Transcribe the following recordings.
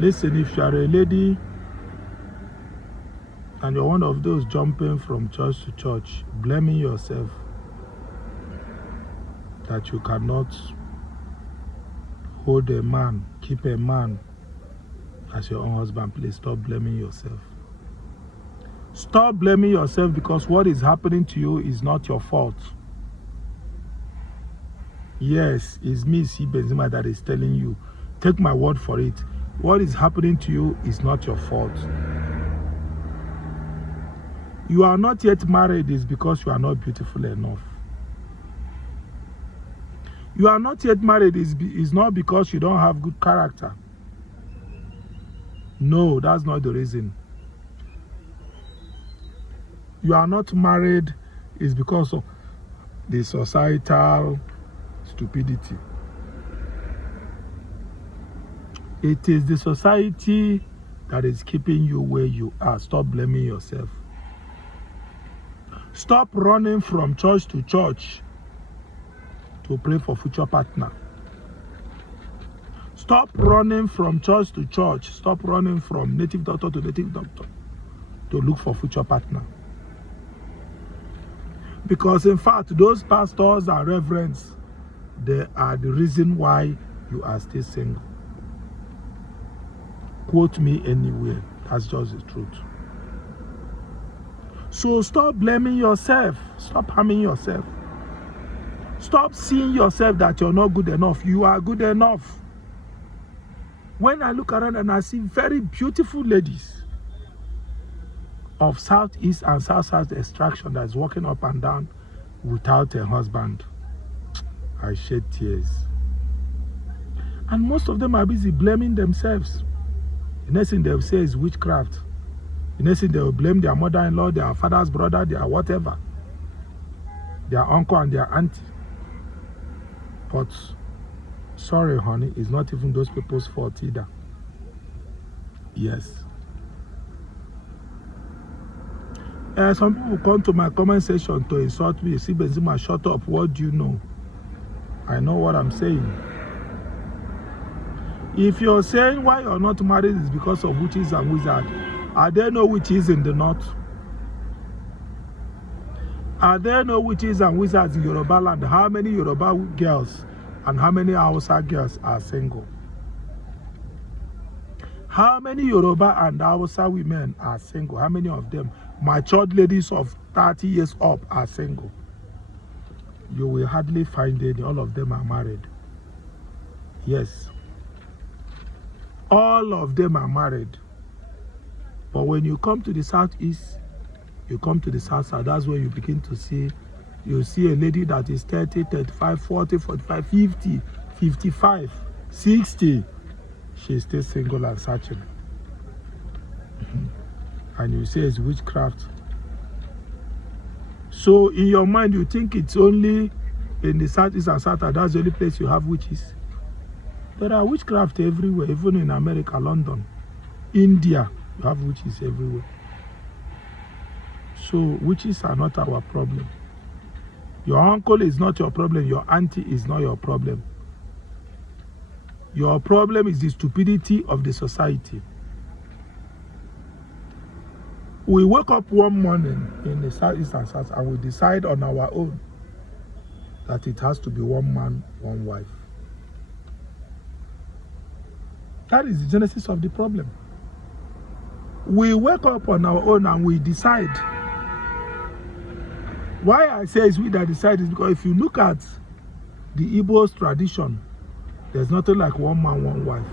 Listen, if you are a lady and you're one of those jumping from church to church, blaming yourself that you cannot hold a man, keep a man as your own husband, please stop blaming yourself. Stop blaming yourself, because what is happening to you is not your fault. Yes, it's me, C. Benzema, that is telling you. Take my word for it. What is happening to you is not your fault. You are not yet married is because you are not beautiful enough. You are not yet married is not because you don't have good character. No, that's not the reason. You are not married is because of the societal stupidity. It is the society that is keeping you where you are. Stop blaming yourself. Stop running from church to church to pray for future partner. Stop running from church to church. Stop running from native doctor to native doctor to look for future partner. Because in fact, those pastors and reverends, they are the reason why you are still single. Quote me anywhere. That's just the truth. So stop blaming yourself. Stop harming yourself. Stop seeing yourself that you're not good enough. You are good enough. When I look around and I see very beautiful ladies of Southeast and South extraction that's walking up and down without a husband, I shed tears. And most of them are busy blaming themselves. The next thing they'll say is witchcraft. The next thing they'll blame their mother-in-law, their father's brother, their whatever, their uncle and their auntie. But sorry, honey, it's not even those people's fault either. Yes. Some people come to my comment section to insult me. See, Benzema, shut up. What do you know? I know what I'm saying. If you're saying why you're not married is because of witches and wizards, are there no witches in the north? Are there no witches and wizards in Yoruba land? How many Yoruba girls and how many Hausa girls are single? How many Yoruba and Hausa women are single? How many of them, matured ladies of 30 years up, are single? You will hardly find any. All of them are married. Yes. All of them are married. But when you come to the Southeast, you come to the South, that's where you begin to see, you see a lady that is 30, 35, 40, 45, 50, 55, 60. She's still single and searching. And you say it's witchcraft. So in your mind, you think it's only in the Southeast and South, that's the only place you have witches. There are witchcraft everywhere, even in America, London, India, you have witches everywhere. So witches are not our problem. Your uncle is not your problem. Your auntie is not your problem. Your problem is the stupidity of the society. We wake up one morning in the Southeast and South and we decide on our own that it has to be one man, one wife. That is the genesis of the problem. We wake up on our own and we decide. Why I say it's we that decide is because if you look at the Igbo's tradition, there's nothing like one man, one wife.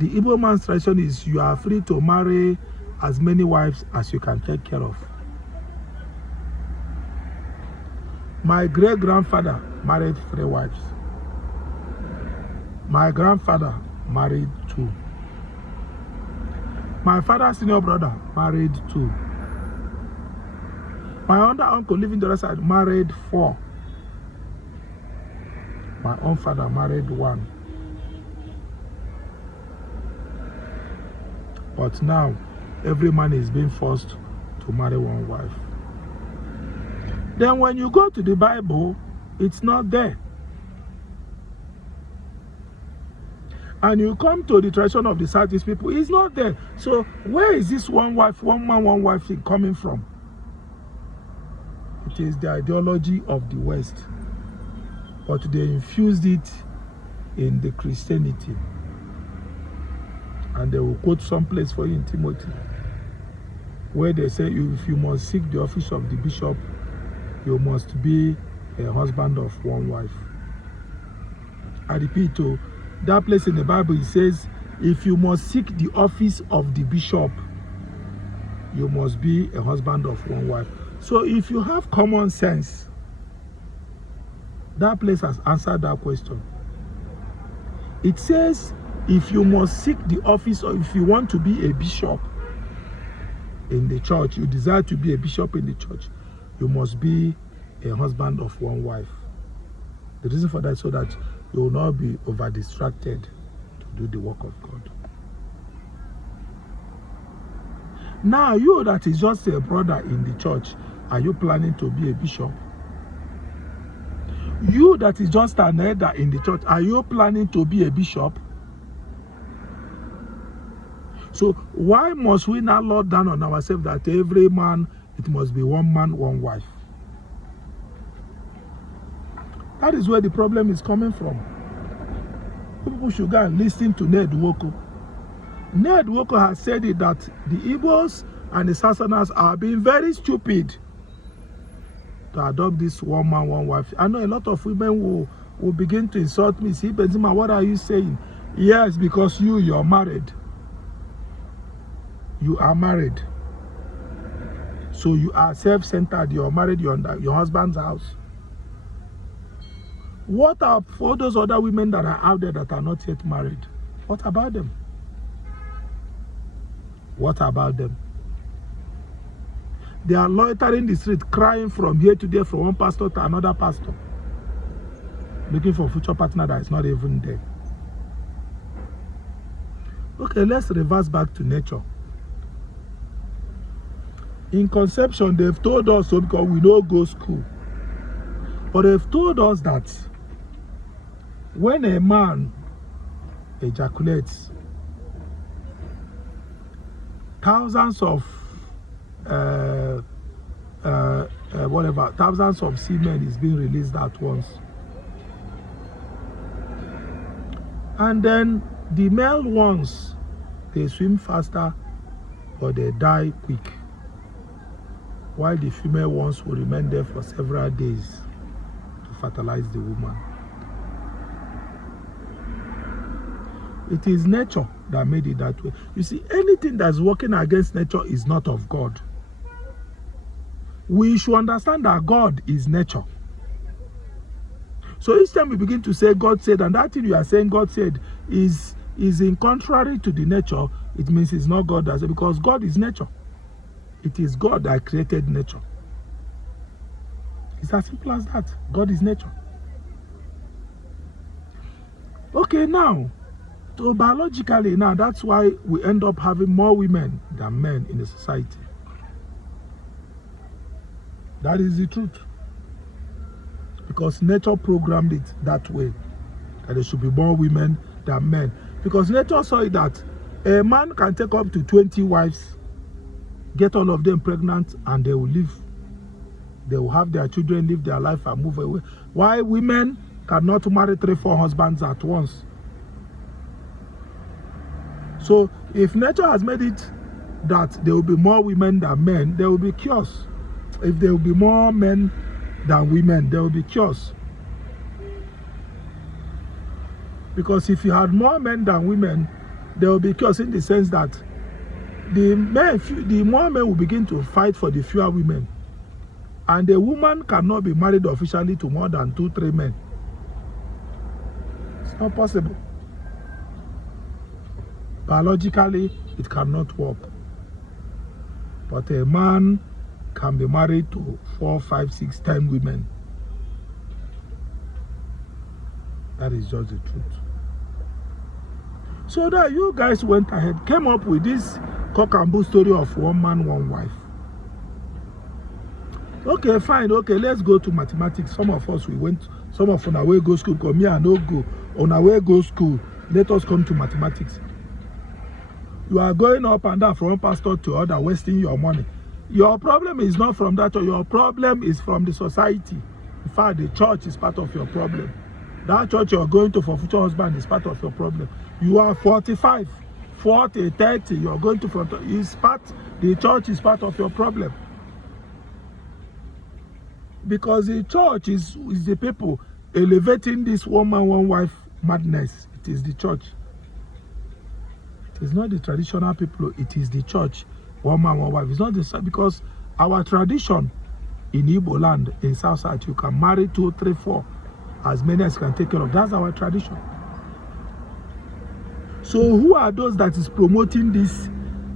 The Igbo man's tradition is you are free to marry as many wives as you can take care of. My great-grandfather married 3 wives. My grandfather married 2. My father's senior brother married 2. My other uncle living the other side married 4. My own father married 1. But now, every man is being forced to marry 1 wife. Then when you go to the Bible, it's not there. And you come to the tradition of the Southeast people, it's not there. So where is this one wife, one man, one wife thing coming from? It is the ideology of the West, but they infused it in the Christianity. And they will quote some place for you in Timothy, where they say, if you must seek the office of the bishop, you must be a husband of one wife. I repeat, that place in the Bible, it says, if you must seek the office of the bishop, you must be a husband of one wife. So if you have common sense, that place has answered that question. It says, if you must seek the office, or if you want to be a bishop in the church, you desire to be a bishop in the church, you must be a husband of one wife. The reason for that is so that you will not be over-distracted to do the work of God. Now, you that is just a brother in the church, are you planning to be a bishop? You that is just an elder in the church, are you planning to be a bishop? So why must we now load down on ourselves that every man, it must be one man, one wife? That is where the problem is coming from. People should go and listen to Ned Nwoko. Ned Nwoko has said it that the Igbos and the Southerners are being very stupid to adopt this one man, one wife. I know a lot of women will begin to insult me. See, Benzema, what are you saying? Yes, because you're married. You are married. So you are self-centered. You're married. You're in your husband's house. What are for those other women that are out there that are not yet married? What about them? What about them? They are loitering the street, crying from here to there, from one pastor to another pastor, looking for a future partner that is not even there. Okay, let's reverse back to nature. In conception, they've told us so because we don't go school. But they've told us that when a man ejaculates, thousands of thousands of semen is being released at once. And then the male ones, they swim faster or they die quick, while the female ones will remain there for several days to fertilize the woman. It is nature that made it that way. You see, anything that's working against nature is not of God. We should understand that God is nature. So each time we begin to say God said, and that thing you are saying God said is in contrary to the nature, it means it's not God that said, because God is nature. It is God that created nature. It's as simple as that. God is nature. Okay, now, so biologically, now that's why we end up having more women than men in the society. That is the truth. Because nature programmed it that way, that there should be more women than men. Because nature saw it that a man can take up to 20 wives, get all of them pregnant, and they will live. They will have their children, live their life, and move away. Why women cannot marry 3-4 husbands at once? So if nature has made it that there will be more women than men, there will be chaos. If there will be more men than women, there will be chaos. Because if you had more men than women, there will be chaos in the sense that the more men will begin to fight for the fewer women. And a woman cannot be married officially to more than 2-3 men. It's not possible. Biologically, it cannot work. But a man can be married to 4, 5, 6, 10 women. That is just the truth. So that you guys went ahead, came up with this cock and bull story of one man, one wife. Okay, fine. Okay, let's go to mathematics. Some of us, some of on our way go school, because me I no go. On our way go school, Let us come to mathematics. You are going up and down from one pastor to other, wasting your money. Your problem is not from that, or your problem is from the society. In fact, the church is part of your problem. That church you are going to for future husband is part of your problem. You are 45, 40, 30, you are going to front. The church is part of your problem. Because the church is the people elevating this one man, one wife madness. It is the church. It is not the traditional people, it is the church. One man, one wife. It's not the, because our tradition in Igbo land, in South Side, you can marry 2, 3, 4, as many as you can take care of. That's our tradition. So who are those that is promoting this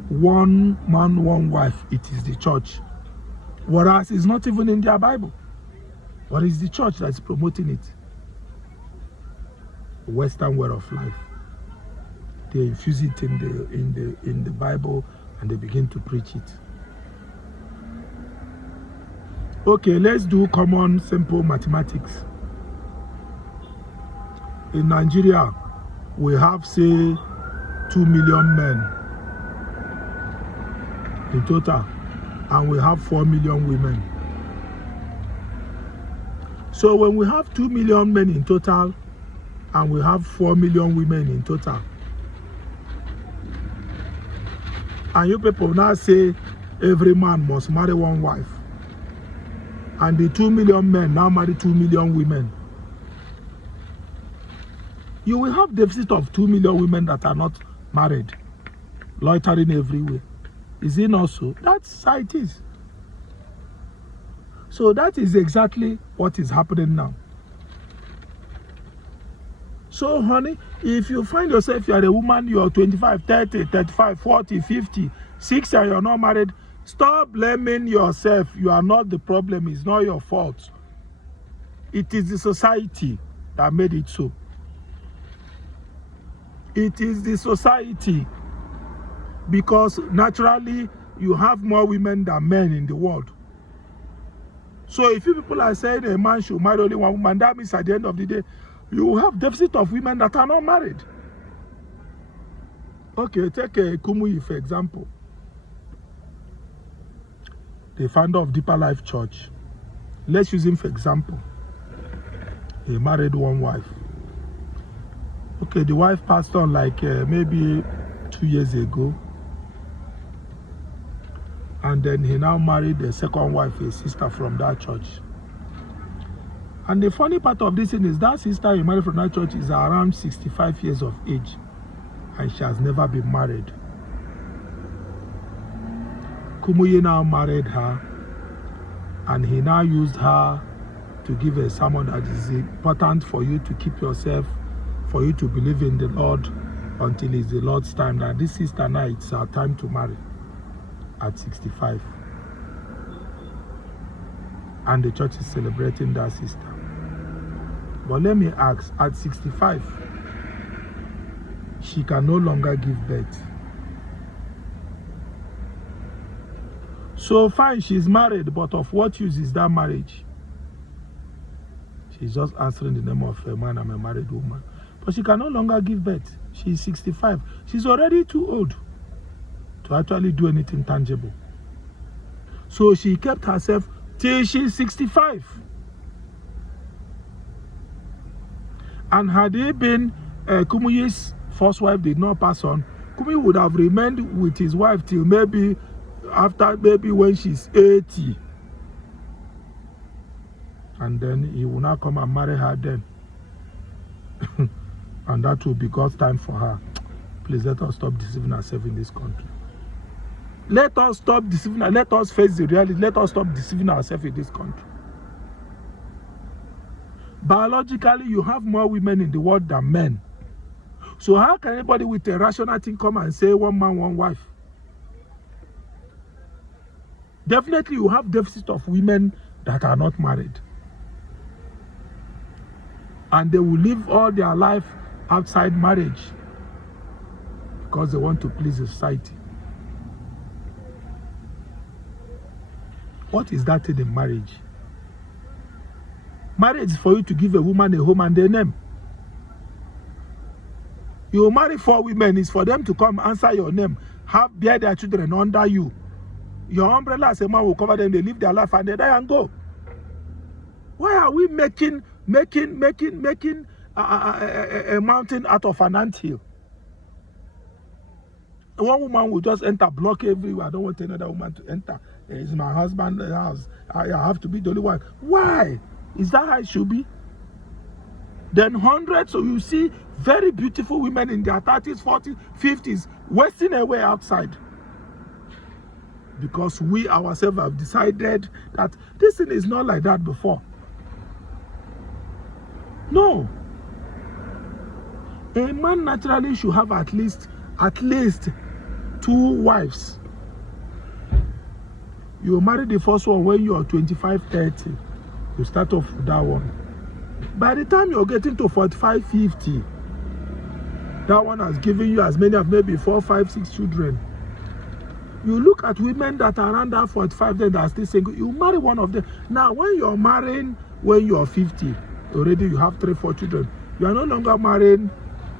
one man, one wife? It is the church. Whereas it's not even in their Bible. What is the church that is promoting it? Western way of life. They infuse it in the Bible and they begin to preach it. Okay, let's do common simple mathematics. In Nigeria, we have, say, 2 million men in total, and we have 4 million women. So when we have 2 million men in total, and we have 4 million women in total, and you people now say every man must marry one wife, and the 2 million men now marry 2 million women, you will have deficit of 2 million women that are not married, loitering everywhere. Is it not so? That's how it is. So that is exactly what is happening now. So honey, if you find yourself, you are a woman, you are 25, 30, 35, 40, 50, 60, and you are not married, stop blaming yourself. You are not the problem. It's not your fault. It is the society that made it so. It is the society, because naturally you have more women than men in the world. So if you people are saying a man should marry only one woman, that means at the end of the day, you will have deficit of women that are not married. Okay, take a Kumuyi for example. The founder of Deeper Life Church. Let's use him for example. He married one wife. Okay, the wife passed on like maybe 2 years ago. And then he now married a second wife, a sister from that church. And the funny part of this thing is that sister he married from that church is around 65 years of age. And she has never been married. Kumuyi now married her. And he now used her to give a sermon that is important for you to keep yourself, for you to believe in the Lord until it's the Lord's time. That this sister now, it's her time to marry at 65. And the church is celebrating that sister. But let me ask, at 65, she can no longer give birth. So fine, she's married, but of what use is that marriage? She's just answering the name of a man, I'm a married woman. But she can no longer give birth. She's 65. She's already too old to actually do anything tangible. So she kept herself till she's 65. And had it been Kumuyi's first wife did not pass on, Kumuyi would have remained with his wife till maybe when she's 80. And then he will now come and marry her then. And that will be God's time for her. Please let us stop deceiving ourselves in this country. Let us stop deceiving. Let us face the reality. Let us stop deceiving ourselves in this country. Biologically, you have more women in the world than men. So how can anybody with a rational thing come and say one man, one wife? Definitely you have deficit of women that are not married. And they will live all their life outside marriage because they want to please the society. What is that in marriage? Marriage is for you to give a woman a home and a name. You marry 4 women, it's for them to come answer your name, bear their children under you. Your umbrella as a man will cover them, they live their life and they die and go. Why are we making a mountain out of an anthill? One woman will just enter, block everywhere. I don't want another woman to enter. It's my husband's house. I have to be the only one. Why? Is that how it should be? Then hundreds, so you see very beautiful women in their 30s, 40s, 50s, wasting away outside. Because we ourselves have decided that this thing is not like that before. No. A man naturally should have at least 2 wives. You marry the first one when you are 25, 30. You start off with that one. By the time you're getting to 45, 50, that one has given you as many as maybe 4, 5, 6 children. You look at women that are around that 45, then that are still single. You marry one of them. Now, when you're marrying when you're 50, already you have 3, 4 children. You are no longer marrying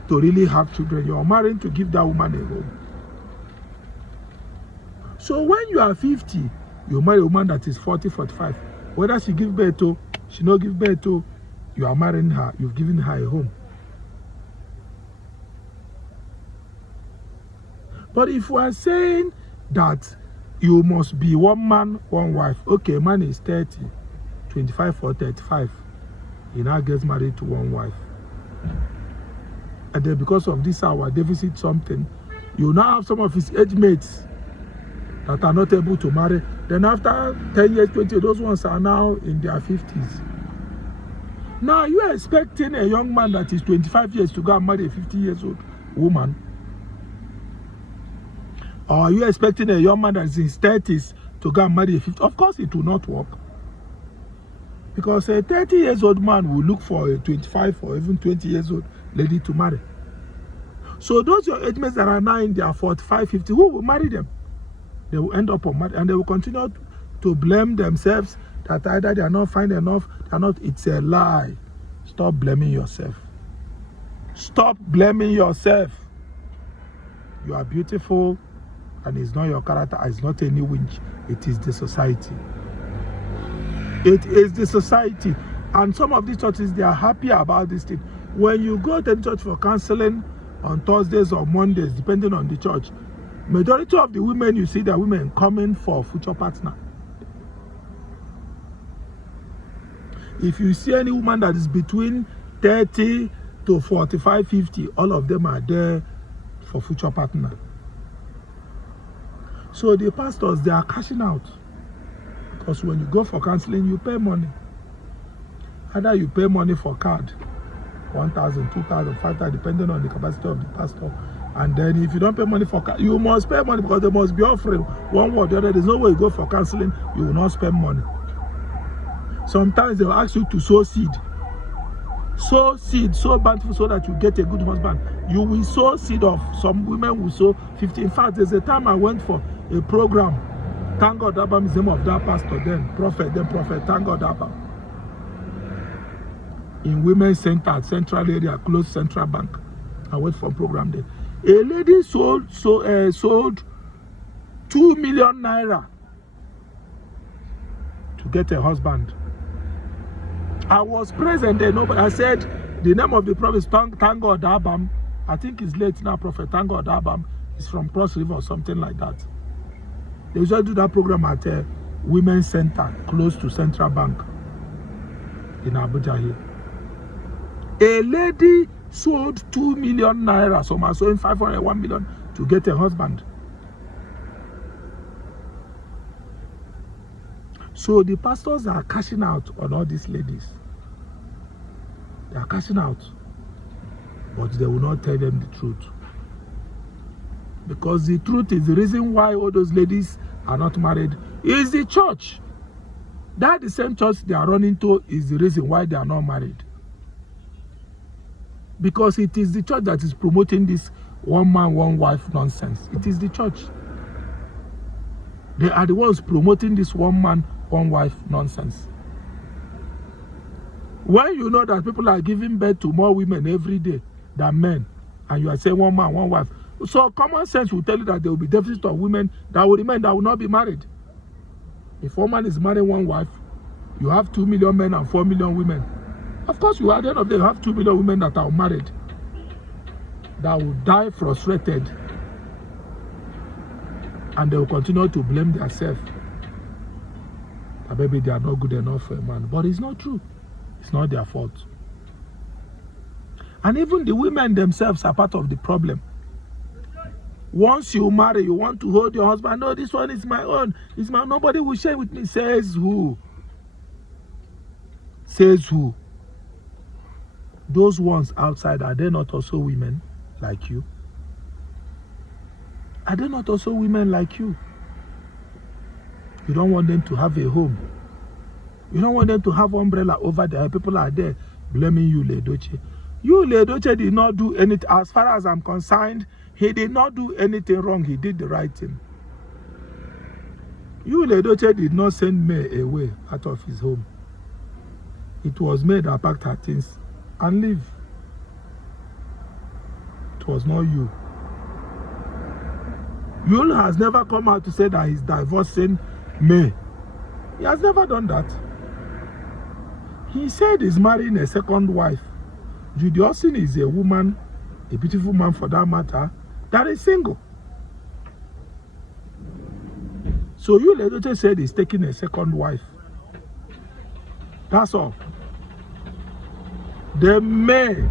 to really have children. You are marrying to give that woman a home. So when you are 50, you marry a woman that is 40, 45. Whether she give birth to, she not give birth to, you are marrying her. You've given her a home. But if we are saying that you must be 1 man, 1 wife. Okay, man is 30, 25 or 35. He now gets married to 1 wife. And then because of this our deficit something, you now have some of his age mates that are not able to marry. Then after 10 years, 20 years, those ones are now in their 50s. Now you are expecting a young man that is 25 years to go and marry a 50 years old woman? Or are you expecting a young man that is in his 30s to go and marry a 50? Of course it will not work. Because a 30 years old man will look for a 25 or even 20 years old lady to marry. So those your age mates that are now in their 45, 50, who will marry them? They will end up on marriage and they will continue to blame themselves that either they are not fine enough, they are not. It's a lie. Stop blaming yourself. Stop blaming yourself. You are beautiful and it's not your character, it's not any winch, it is the society. It is the society. And some of these churches, they are happy about this thing. When you go to the church for counseling on Thursdays or Mondays, depending on the church, majority of the women you see, they are women coming for future partner. If you see any woman that is between 30 to 45, 50, all of them are there for future partner. So the pastors, they are cashing out. Because when you go for counseling, you pay money. Either you pay money for card, 1,000, 2,000, 5,000, depending on the capacity of the pastor. And then if you don't pay money for card, you must pay money because they must be offering one word or the other. There's no way you go for counseling, you will not spend money. Sometimes they will ask you to sow seed. Sow seed, sow bountiful so that you get a good husband. You will sow seed of, some women will sow 50. In fact, there's a time I went for a program. Thank God Abam is the name of that pastor then prophet, Thank God Abam. In Women's Center, Central area, close Central Bank. I went for a program there. A lady sold 2 million naira to get a husband. I was present there. Nobody. I said the name of the prophet is Thank God Abam. I think he's late now, Prophet Thank God Abam. He's from Cross River or something like that. They usually do that program at a Women's Center, close to Central Bank in Abuja here. A lady sold 2 million naira, some are sowing 501 million to get a husband. So the pastors are cashing out on all these ladies. They are cashing out, but they will not tell them the truth. Because the truth is the reason why all those ladies are not married is the church. That the same church they are running to is the reason why they are not married. Because it is the church that is promoting this 1 man, 1 wife nonsense. It is the church. They are the ones promoting this 1 man, 1 wife nonsense. When you know that people are giving birth to more women every day than men, and you are saying one man, one wife. So common sense will tell you that there will be deficit of women that will remain, that will not be married. If one man is marrying one wife, you have 2 million men and 4 million women. Of course, you at the end of the day, you have 2 million women that are married, that will die frustrated, and they will continue to blame themselves. That maybe they are not good enough for a man. But it's not true. It's not their fault. And even the women themselves are part of the problem. Once you marry, you want to hold your husband. No, this one is my own. It's my, nobody will share with me. Says who? Says who? Those ones outside, are they not also women like you? Are they not also women like you? You don't want them to have a home. You don't want them to have umbrella over there. People are there blaming you, Ledoche. You, Ledoche, did not do anything. As far as I'm concerned, he did not do anything wrong. He did the right thing. You, Ledoche, did not send May away out of his home. It was May that packed her things and leave. It was not you. Yul has never come out to say that he's divorcing May. He has never done that. He said he's marrying a second wife. Judy Austin is a woman, a beautiful man for that matter, that is single. So Yul Edochie said he's taking a second wife. That's all. The May,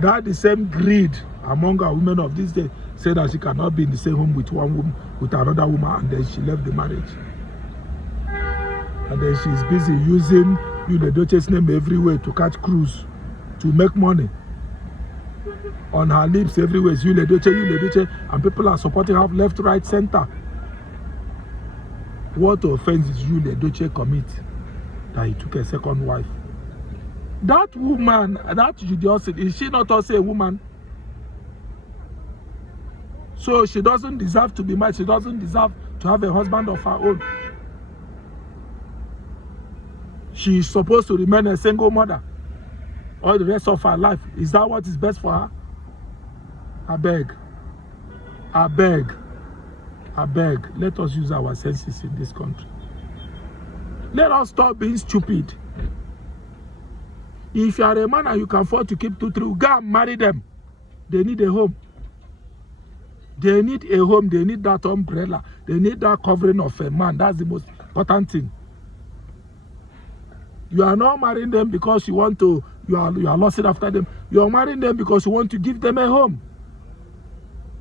that the same greed among our women of this day, said that she cannot be in the same home with one woman, with another woman, and then she left the marriage. And then she's busy using Yul Edochie's name everywhere to catch cruise, to make money. On her lips everywhere is Yul Edochie, and people are supporting her left, right, center. What offense is Yul Edochie commit that he took a second wife? That woman, that Judy Austin, is she not also a woman? So she doesn't deserve to be married. She doesn't deserve to have a husband of her own. She is supposed to remain a single mother all the rest of her life. Is that what is best for her? I beg. I beg. I beg. Let us use our senses in this country. Let us stop being stupid. If you are a man and you can afford to keep 2, 3, go and marry them. They need a home. They need a home. They need that umbrella. They need that covering of a man. That's the most important thing. You are not marrying them because you want to, you are lusting after them. You are marrying them because you want to give them a home.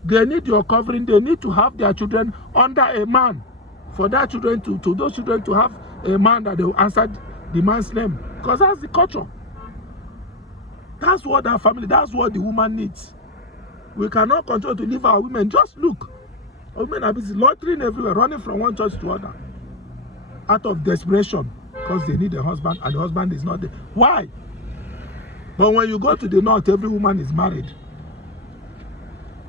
They need your covering. They need to have their children under a man. For their children to those children to have a man that they will answer the man's name. Because that's the culture. That's what that family, that's what the woman needs. We cannot control to leave our women. Just look. Women are busy loitering everywhere, running from one church to other. Out of desperation. Because they need a husband and the husband is not there. Why? But when you go to the north, every woman is married.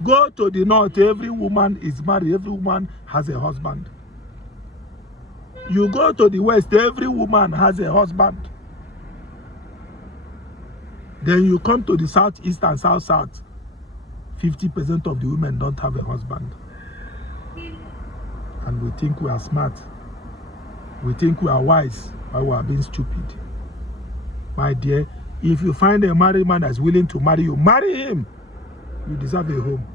Go to the north, every woman is married. Every woman has a husband. You go to the west, every woman has a husband. Then you come to the southeast and south. 50% of the women don't have a husband. And we think we are smart. We think we are wise, while we are being stupid. My dear, if you find a married man that's willing to marry you, marry him. You deserve a home.